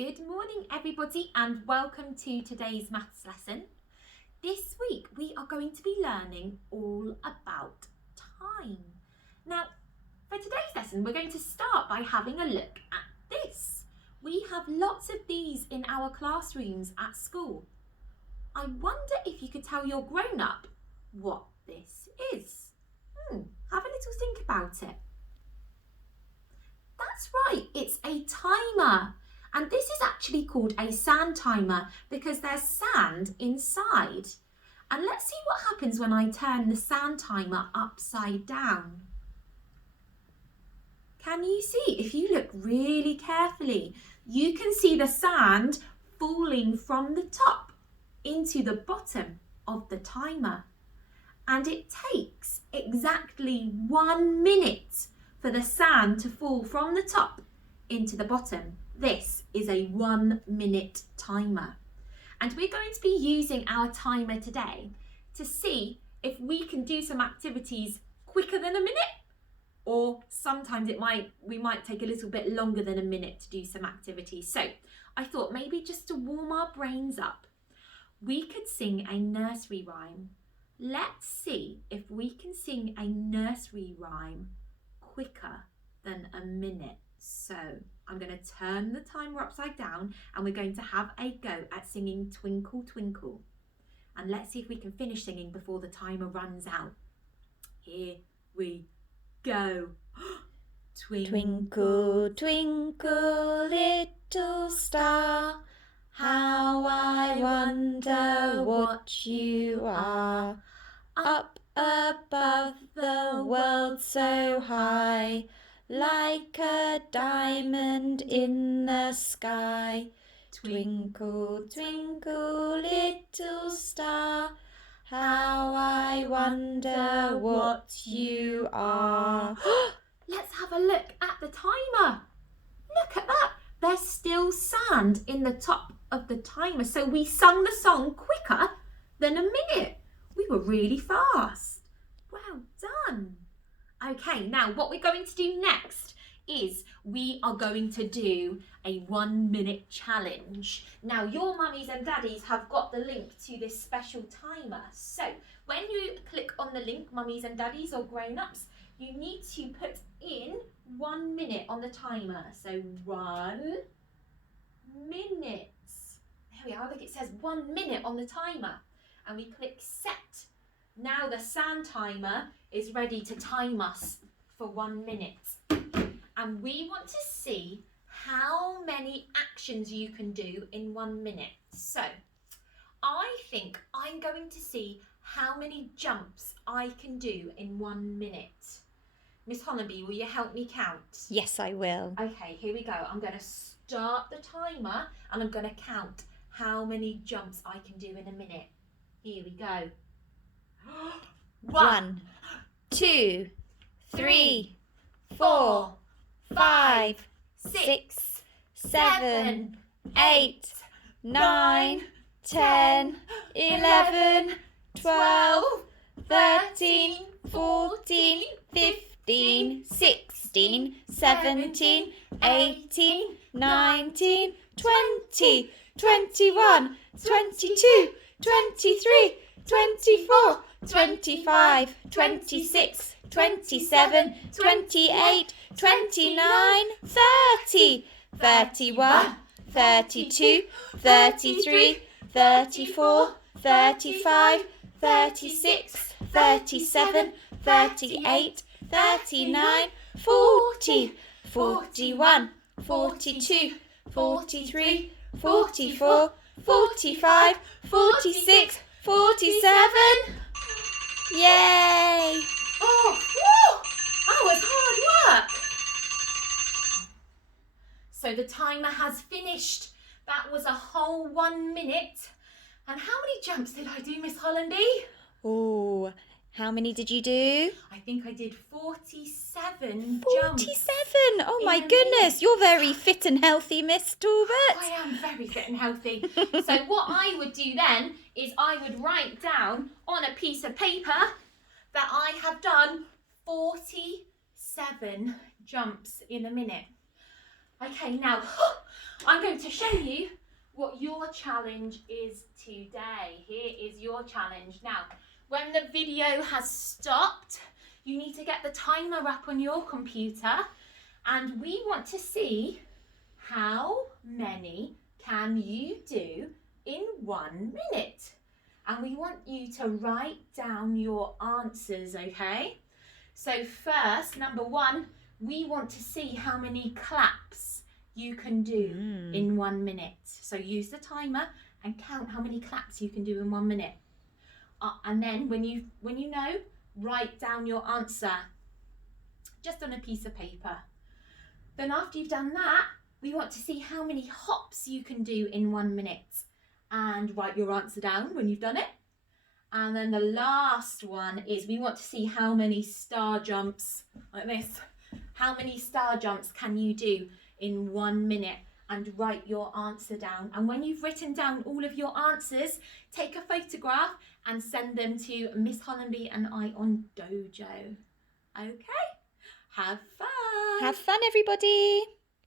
Good morning everybody and welcome to today's maths lesson. This week we are going to be learning all about time. Now for today's lesson we're going to start by having a look at this. We have lots of these in our classrooms at school. I wonder if you could tell your grown-up what this is. Have a little think about it. That's right, it's a timer. And this is actually called a sand timer because there's sand inside. And let's see what happens when I turn the sand timer upside down. Can you see? If you look really carefully, you can see the sand falling from the top into the bottom of the timer. And it takes exactly 1 minute for the sand to fall from the top into the bottom. This is a 1 minute timer. And we're going to be using our timer today to see if we can do some activities quicker than a minute, or sometimes we might take a little bit longer than a minute to do some activities. So I thought maybe just to warm our brains up, we could sing a nursery rhyme. Let's see if we can sing a nursery rhyme quicker than a minute. So I'm going to turn the timer upside down and we're going to have a go at singing Twinkle Twinkle. And let's see if we can finish singing before the timer runs out. Here we go. Twinkle, twinkle, little star, how I wonder what you are. Up above the world so high, like a diamond in the sky. Twinkle, twinkle, little star, how I wonder what you are. Let's have a look at the timer. Look at that. There's still sand in the top of the timer. So we sung the song quicker than a minute. We were really fast. Well done. Okay, now what we're going to do next is we are going to do a 1 minute challenge. Now your mummies and daddies have got the link to this special timer. So when you click on the link, mummies and daddies or grown-ups, you need to put in 1 minute on the timer. So 1 minute. There we are, look, it says 1 minute on the timer. And we click set. Now the sand timer is ready to time us for 1 minute. And we want to see how many actions you can do in 1 minute. So I think I'm going to see how many jumps I can do in 1 minute. Miss Hollenby, will you help me count? Yes, I will. Okay, here we go. I'm going to start the timer and I'm going to count how many jumps I can do in a minute. Here we go. 1, 2, 3, 4, 5, 6, 7, 8, 9, 10, 11, 12, 13, 14, 15, 16, 17, 18, 19, 20, 21, 22, 23, 24, 25, 26, 27, 28, 29, 30, 31, 32, 33, 34, 35, 36, 37, 38, 39, 40, 41, 42, 43, 44, 45, 46, 47. Yay! Oh, whew, that was hard work. So the timer has finished. That was a whole 1 minute. And how many jumps did I do, Miss Hollenby? Oh, how many did you do? I think I did 47 47! jumps. Oh my in a goodness, minute. you're very fit and healthy, Miss Talbot. I am very fit and healthy. So what I would do then is I would write down on a piece of paper that I have done 47 jumps in a minute. Okay, now I'm going to show you what your challenge is today. Here is your challenge. Now, when the video has stopped, you need to get the timer up on your computer, and we want to see how many can you do in 1 minute. And we want you to write down your answers, okay? So first, number 1, we want to see how many claps you can do in 1 minute. So use the timer and count how many claps you can do in 1 minute. And then when you know, write down your answer just on a piece of paper. Then after you've done that, we want to see how many hops you can do in 1 minute, and write your answer down when you've done it. And then the last one is we want to see how many star jumps, like this. How many star jumps can you do in 1 minute, and write your answer down. And when you've written down all of your answers, take a photograph and send them to Miss Hollenby and I on Dojo. Okay? Have fun. Have fun, everybody.